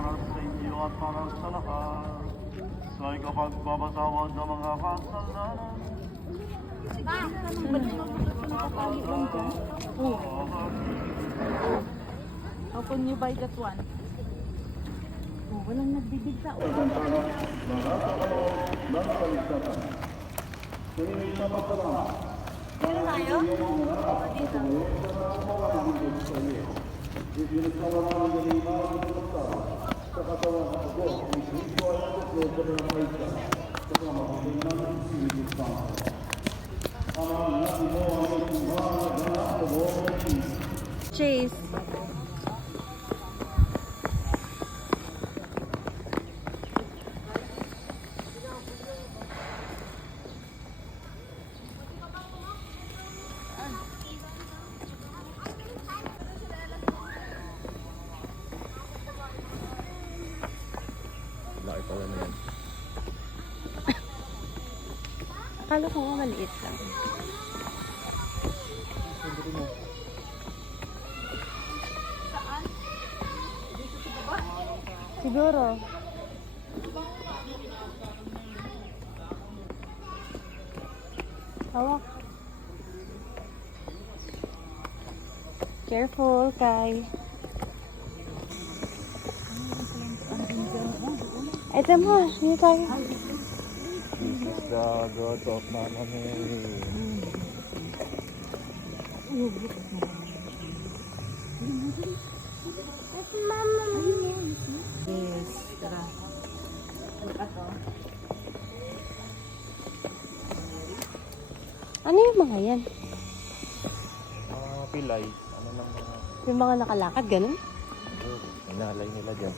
para sa inyo at para sa lahat. Sa ikapagpapatawad ng mga kasalanan. How can you buy that one? Oh, walang nagbibigta. Sino tayo? Chase. Laki pala na yan. Akala ko nga maliit lang. Siguro. Hawak. Careful, Kai. Ito mo, hindi tayo. The God of Mama Mary. Yes, tara. Look at all. Ano yung mga yan? Pilay. Ano lang mga... Yung mga nakalakad, ganun? Inalay nila dyan.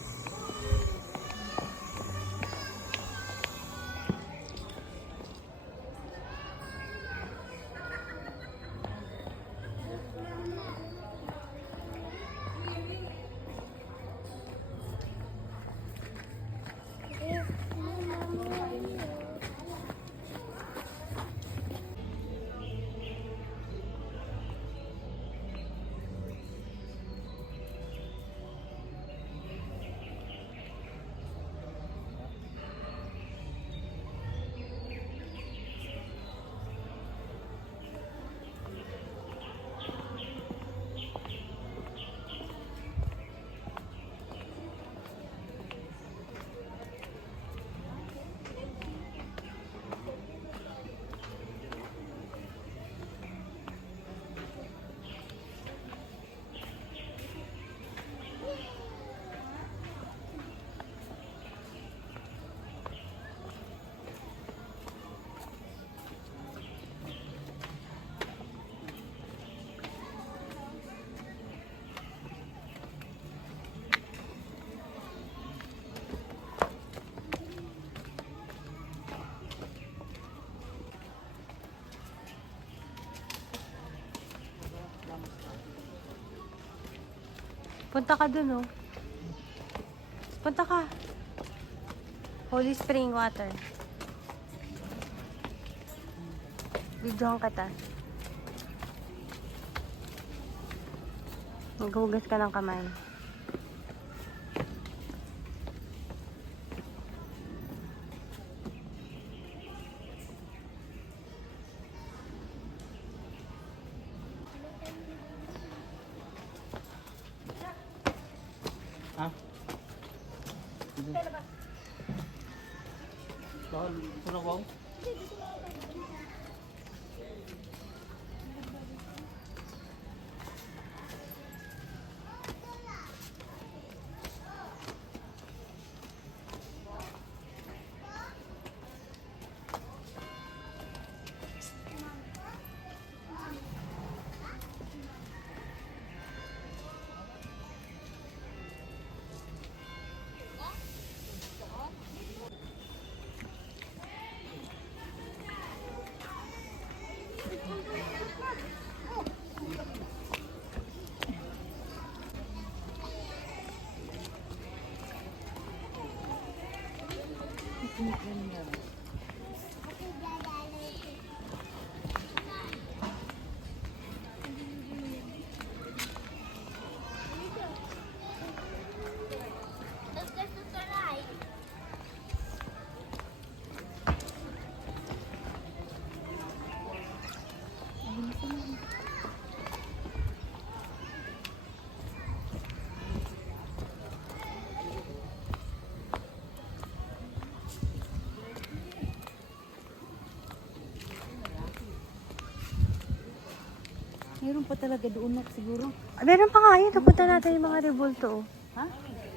Punta ka dun, oh. Punta ka. Holy Spring Water. Videohan kita. Maghugas ka ng kamay. Ha? Saan ako? Meron pa talaga doon na siguro. Meron pa nga yun. Napunta natin yung mga rebulto. Oh. Ha?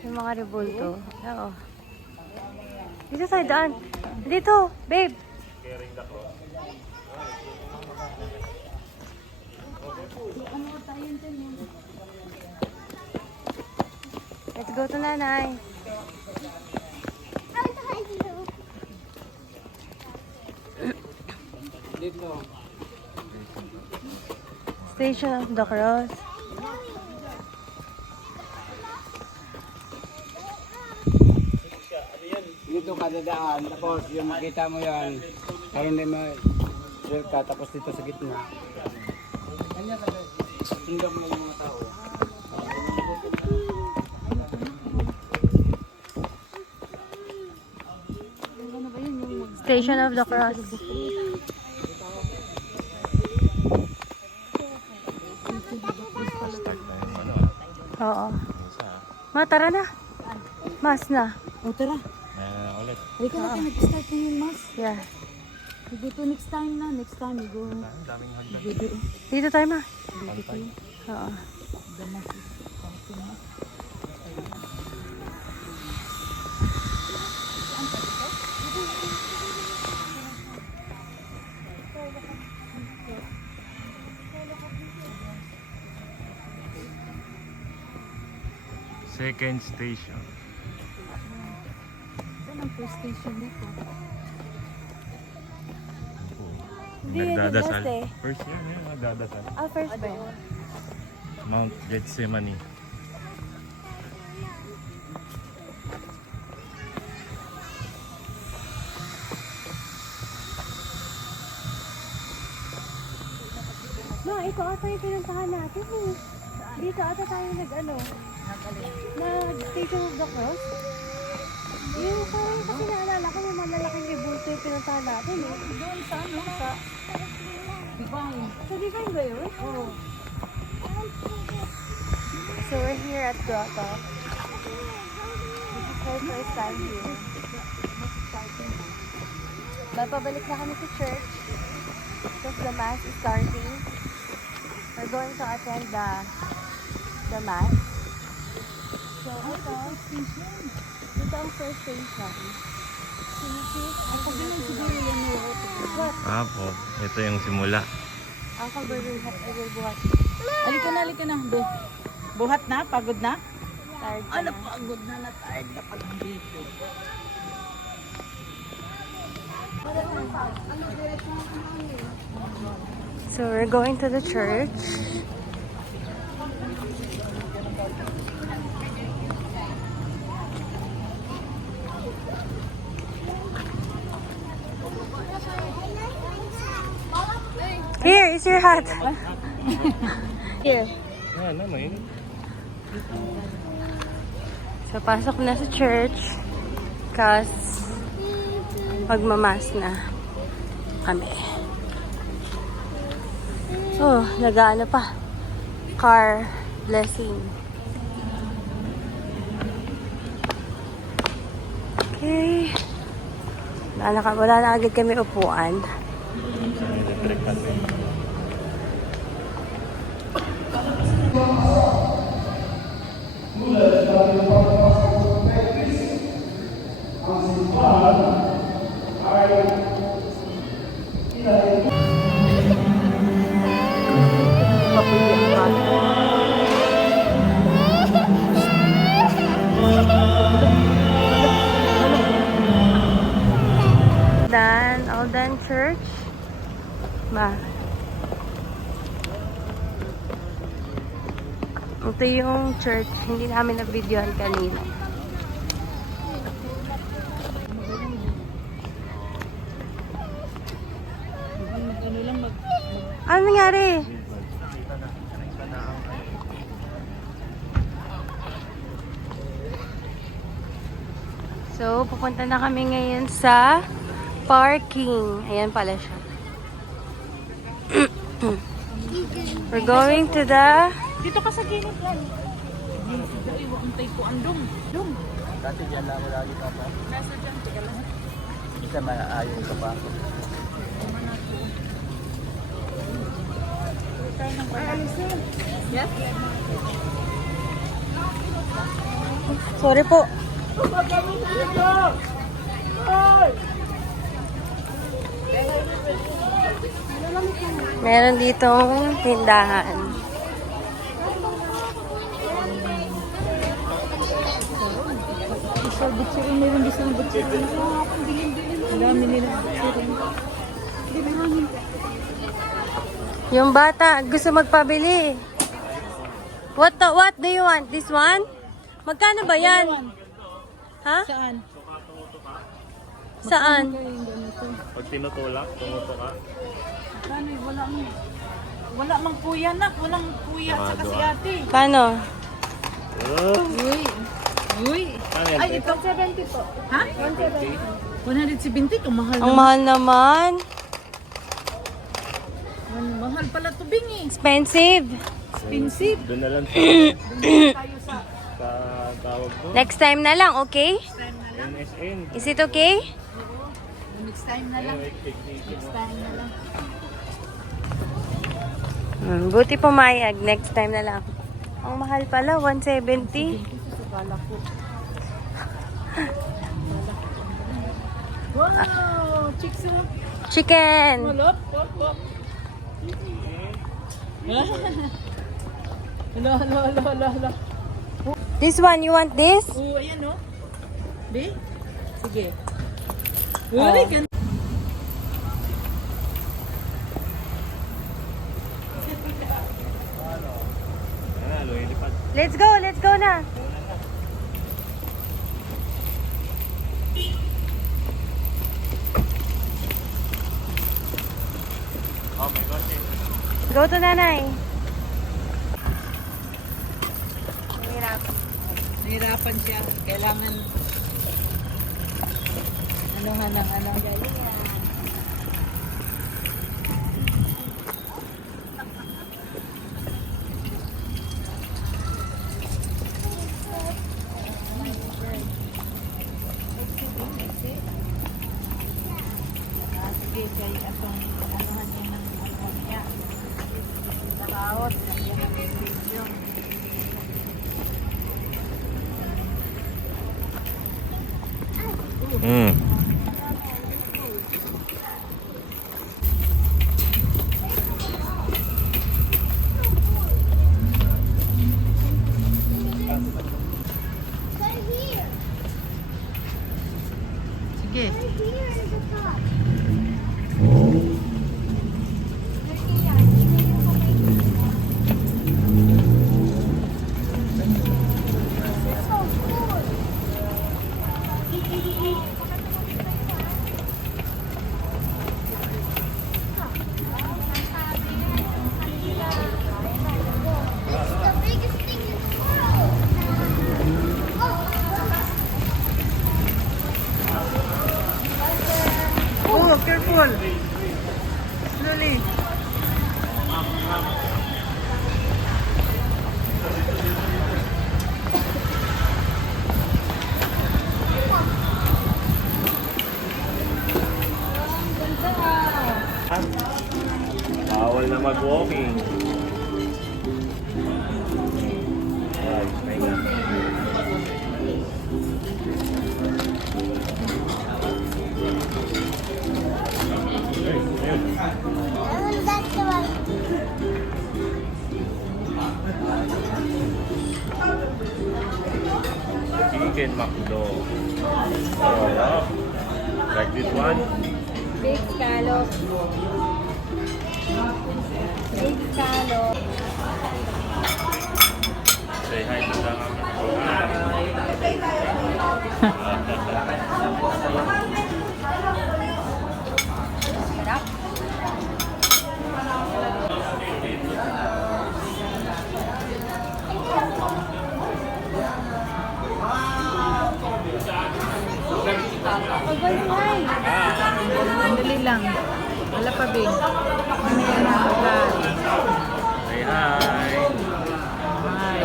Yung mga rebulto. Oo. Dito tayo daan. Dito, babe. Ano tayo yun din? Let's go to nanay. Station of the Cross. Dito ka dadaan, tapos yung makita mo yan, kaya hindi mo drill ka, tapos dito sa gitna. Kanya ka sundan mo yung mga tao. Ano ba yun? Yung Station of the Cross. Oo. Ma, tara na. Mas na. O tara. Ulit. Halika na tayo, nag-start na yung mas. Yeah. We go to next time na. Next time we go. We go. Dito tayo, ma. Oo. The mas is something mas. Second station. Saan ang first station dito? Hindi, Nagdadasal. last eh. First yun, nagdadasal. Ah, first ba yun? Mount Gethsemane. Ma, ito ata yung pinuntahan natin eh. Dito ata tayo nag-ano? Nag-Station of the Cross. Yung parang kasi naalala ko may malalaking rebulto yung pinuntahan natin eh. Doon sa ano? Sa Divine. So, Divine ba yun? Oo. So, we're here at Grotto. This is our first time here. Pabalik na kami sa church. Because the mass is starting. We're going to attend the mass. So, ito ang first station. Ako din ang siguro yan What? Apo, ito yung simula. Uncle Berluhat, I will buhat. Halika na. Buhat na? Pagod na? Tired ka Ano, na. pagod na tired na pag dito. So, we're going to the church. Here is your hat. Here. Yan, ano yun? So, pasok na sa church. Kasi magmamas na kami. Oh, nag-ano pa. Car blessing. Okay. Wala na agad kami upuan. Electric kasi. Aldan Church. Ito yung church. Hindi namin na-videohan kanina. Ano nangyari? So, pupunta na kami ngayon sa parking. Ayan pala siya. We're going to the... Dito ka sa gilid lang. Ay, wakang tayo po andong. Dong. Dati dyan lang wala dito pa. Nasa dyan, tiga lang. Isa maayon ka pa. tayo ng banana. Yes? Sorry po. Meron ditong tindahan. Isa, butsurin. Meron gusto ng butsurin. Ang dami nila butsurin. Hindi, may hangin. Yung bata gusto magpabili. What do you want? This one? Magkano ba yan? Ha? Saan? Saan? Yung ganito. Pag tinutulak, tumuto ka. Ano eh, wala mang kuya nak, walang kuya sa kasi ate. Paano? Uy. Uy. Ay, ito. 170 po. Ha? 170. Ang mahal Ang naman. mahal naman. Ang mahal pala tubing eh. Expensive. Expensive. Doon na lang Tayo sa sa tawag ko. Next time na lang, okay? NSN. Is it okay? next time na lang. Next time na lang. Buti pumayag. Next time na lang. Ang mahal pala, 170. Kala ko. Wow! Chicks oh. Chicken. Malop. Pop, pop. Hala. This one, you want this? Oo, ayan o. Be? Sige. Wala ka. Let's go na. Oh my God. Go to nanay. Hirap. Nahirapan siya. Kailangan anuhan ng ano. Sige, kaya atong anuhan niya ng ano niya. Takaot, nandiyan ang video. Sige. Oh, careful. Slowly. Bawal na mag-walking. Ay, pahinga. Chicken McDo. Oh, like this one? Big scallop. Big scallop. Say hi to the Sandali lang. Wala pa, Bing. Mamaya na ako, guys. Say hi. Hi.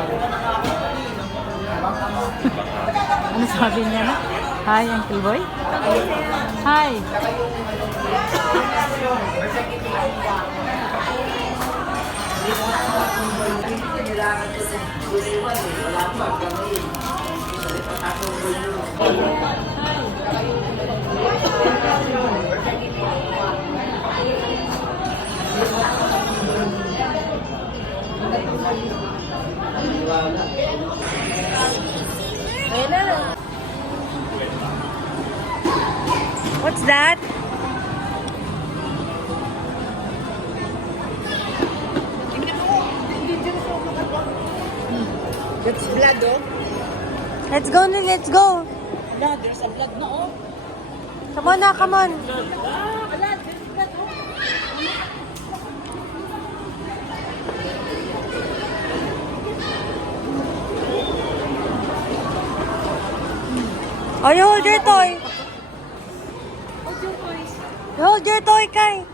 Ano sabi niya na? Hi, Uncle Boy? Hi. Ayun na. What's that? That's blood, oh. Let's go, Nick, let's go. Blood, there's a blood na, oh. Come on na, come on. Blood, there's blood, oh. Oh, you hold your toy. Hold your toys. You hold your toy, Kai.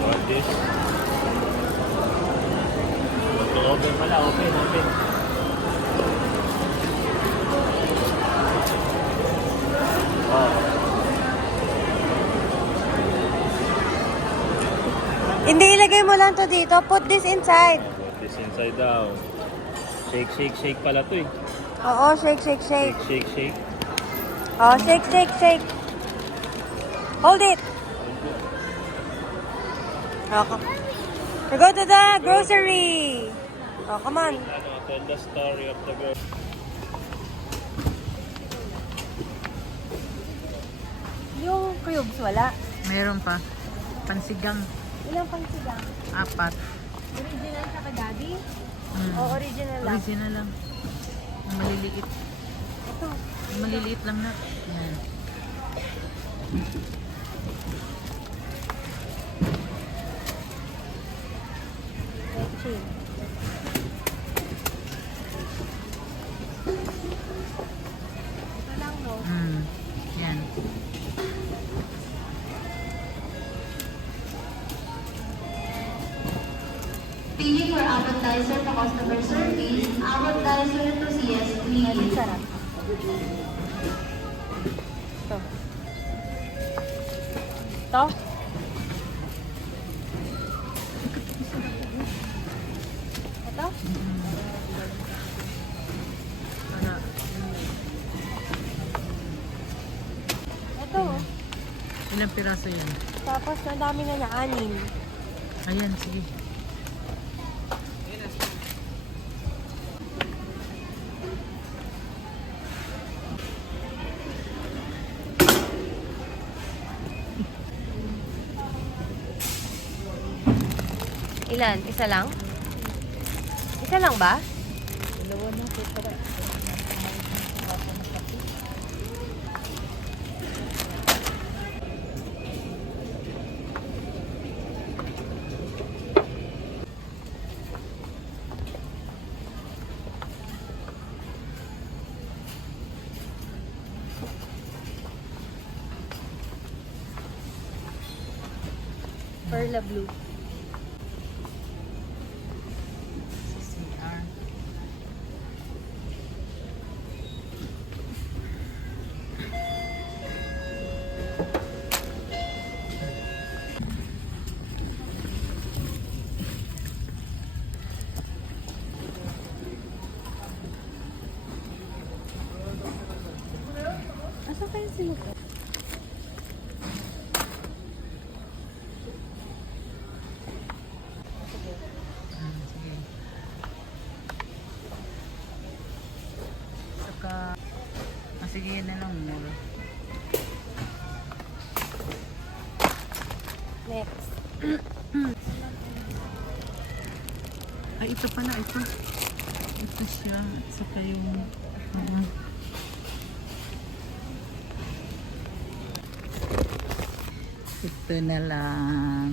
What this? Open pala, open. Hindi, ilagay mo lang to dito. Put this inside. Put this inside daw. Shake pala to eh. Oo, shake, shake, shake. Shake. Oh, shake, shake, shake. Hold it. Okay. We go to the grocery. Oh, come on. Tell the story of the girl. Yung cubes, wala. Meron pa. Pansigang. Ilang pansigang? 4. Original sa kagabi? Mm. O original lang? Original lang. Ang maliliit. Ito. Ang maliliit lang na. Yan. Leche. Ito lang, no? Yan. Speaking for appetizer to customer service, appetizer enthusiast, Ang please. sarap. Ito. Ito? Ito? Para, Ito. ilang piraso yan? Tapos, ang dami na niya, 6. Ayan, sige. Ilan? Isa lang? Isa lang ba? Dalawa na po para. Perla blue. CR. Asa kayo sinuko? Sige. Saka, sige na lang mura. Next. Ay, ito pala, ito. Ito siya. Saka yung, ito na lang.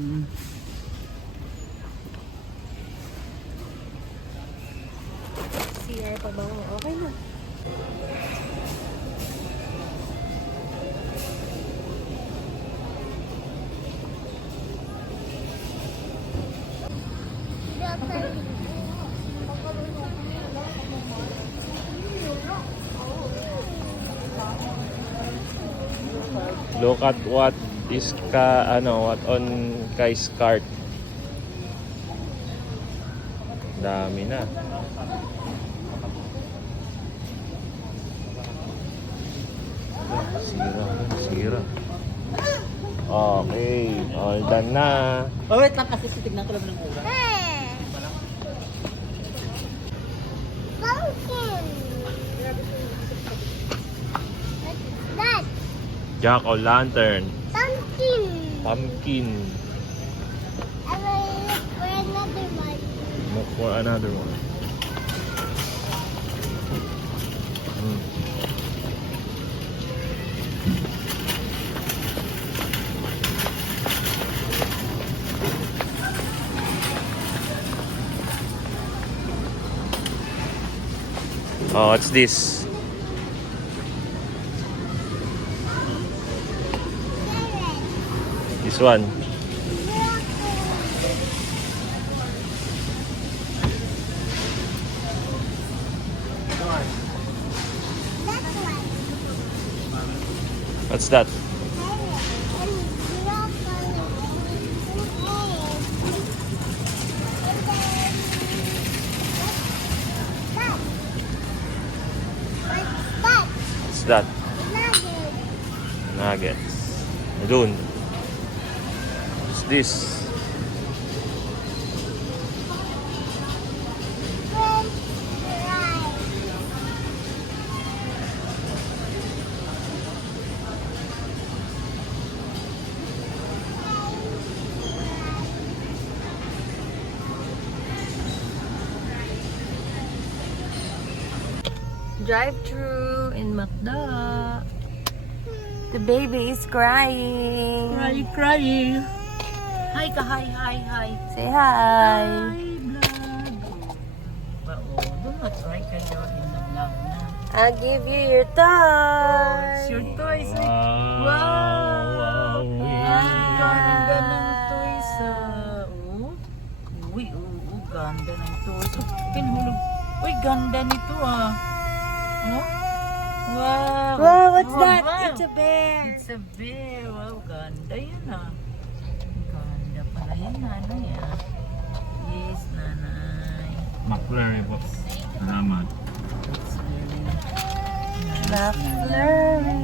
CR pa ba? Okay na. Look at what is what on Kai's cart. Dami na. Sira. Okay, all done na. Oh, wait lang kasi tignan ko lang ng mura. Pumpkin. That Jack o' lantern. pumpkin. Pumpkin. I will look for another one. Look for another one. Oh, what's this? This one. What's that? What's that? Nuggets. Doon. What's this? Drive-thru in McDo. The baby is crying. Crying. Hi ka, hi. Say hi. Do not try kayo in the vlog na. I'll give you your toy. Your toys. Wow. Ganda ng toys. Uy, ganda ng toys. Pinhulog. Uy, ganda nito Huh? Wow. Wow, what's Oh, that? wow. It's a bear. It's a bear. Wow, ganda yan Ganda pala yan, nanay Yes, nanay. McFlurry po. Salamat. It's very nice. McFlurry.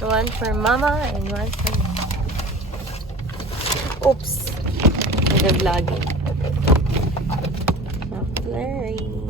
One for mama and one for me. Oops. Nag-vlogging. McFlurry.